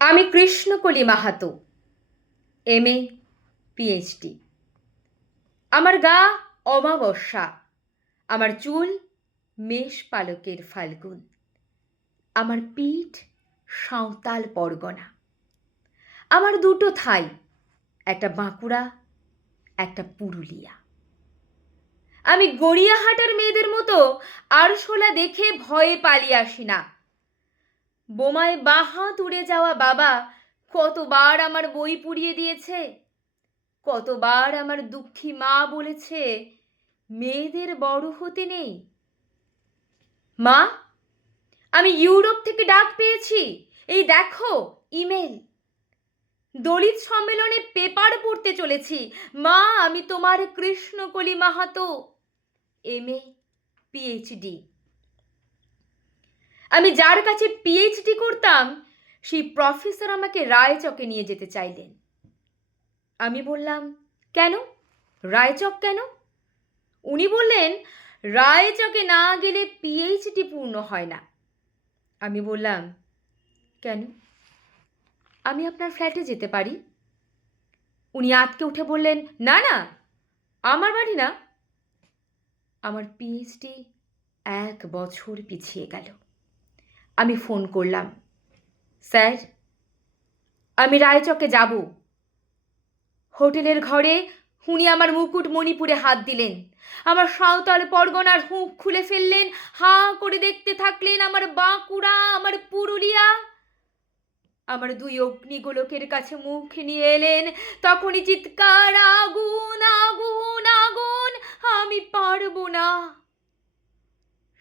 আমি Krishnakoli Mahato, MA PhD। আমার গা অমাবস্যা, আমার চুল মেষ পালকের ফাল্গুন, আমার পিঠ সাঁওতাল পরগনা। আমার দুটো থাই, একটা বাঁকুড়া, একটা পুরুলিয়া। আমি গড়িয়াহাটার মেয়েদের মতো আরশোলা দেখে ভয়ে পালিয়ে আসি না। বোমায় বাঁ হাত উড়ে যাওয়া বাবা কতবার আমার বই পুড়িয়ে দিয়েছে, কতবার আমার দুঃখী মা বলেছে মেয়েদের বড় হতে নেই। মা, আমি ইউরোপ থেকে ডাক পেয়েছি, এই দেখো ইমেল। দলিত সম্মেলনে পেপার পড়তে চলেছি। মা, আমি তোমার কৃষ্ণকলি মাহাতো, MA PhD। আমি যার কাছে PhD করতাম সেই প্রফেসর আমাকে রায়চকে নিয়ে যেতে চাইলেন। আমি বললাম, কেন? রায়চক কেন? উনি বললেন, রায়চকে না গেলে PhD পূর্ণ হয় না। আমি বললাম, কেন? আমি আপনার ফ্ল্যাটে যেতে পারি। উনি আঁতকে উঠে বললেন, না না, আমার বাড়ি না। আমার PhD 1 বছর পিছিয়ে গেল। আমি ফোন করলাম, স্যার, আমি রায়চকে যাব। হোটেলের ঘরে উনি আমার মুকুট মণিপুরে হাত দিলেন, আমার সাঁওতাল পরগনার হুঁক খুলে ফেললেন, হাঁ করে দেখতে থাকলেন আমার বাঁকুড়া, আমার পুরুলিয়া। আমার 2 অগ্নিগোলকের কাছে মুখ নিয়ে এলেন, তখনই চিৎকার, আগুন আগুন আগুন, আমি পারবো না।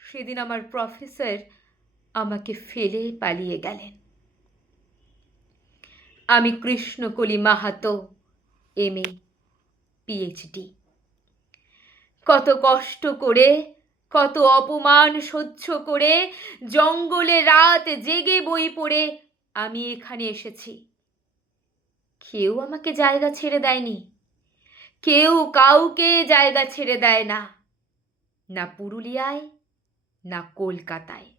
সেদিন আমার প্রফেসর আমাকে ফেলে পালিয়ে গেলেন। আমি কৃষ্ণকলি মাহাতো, MA PhD। কত কষ্ট করে, কত অপমান সহ্য করে, জঙ্গলে রাত জেগে বই পড়ে আমি এখানে এসেছি। কেউ আমাকে জায়গা ছেড়ে দেয়নি, কেউ কাউকে জায়গা ছেড়ে দেয় না, না পুরুলিয়ায়, না কলকাতায়।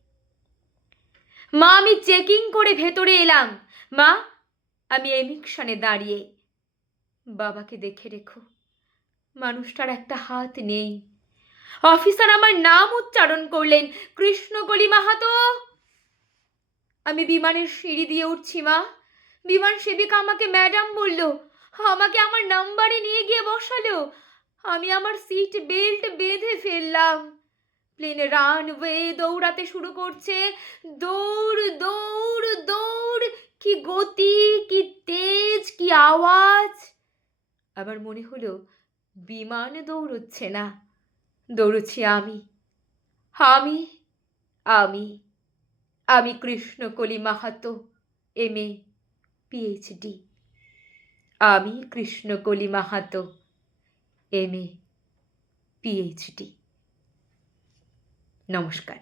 মা, আমি চেকিং করে ভেতরে এলাম। মা, আমি এমিকশনে দাঁড়িয়ে। বাবাকে দেখে রেখো, মানুষটার একটা হাত নেই। অফিসার আমার নাম উচ্চারণ করলেন, কৃষ্ণকলি মাহাতো। আমি বিমানের সিঁড়ি দিয়ে উঠছি মা। বিমান সেবিকা আমাকে ম্যাডাম বলল, আমাকে আমার নাম্বারে নিয়ে গিয়ে বসালো। আমি আমার সিট বেল্ট বেঁধে ফেললাম। প্লেন রানওয়ে দৌড়াতে শুরু করছে। দৌড় দৌড় দৌড়, কি গতি, কি তেজ, কি আওয়াজ। আমার মনে হলো বিমান দৌড়চ্ছে না, দৌড়ছি আমি। আমি আমি আমি কৃষ্ণকলি মাহাতো, MA PhD। আমি কৃষ্ণকলি মাহাতো, MA PhD। নমস্কার।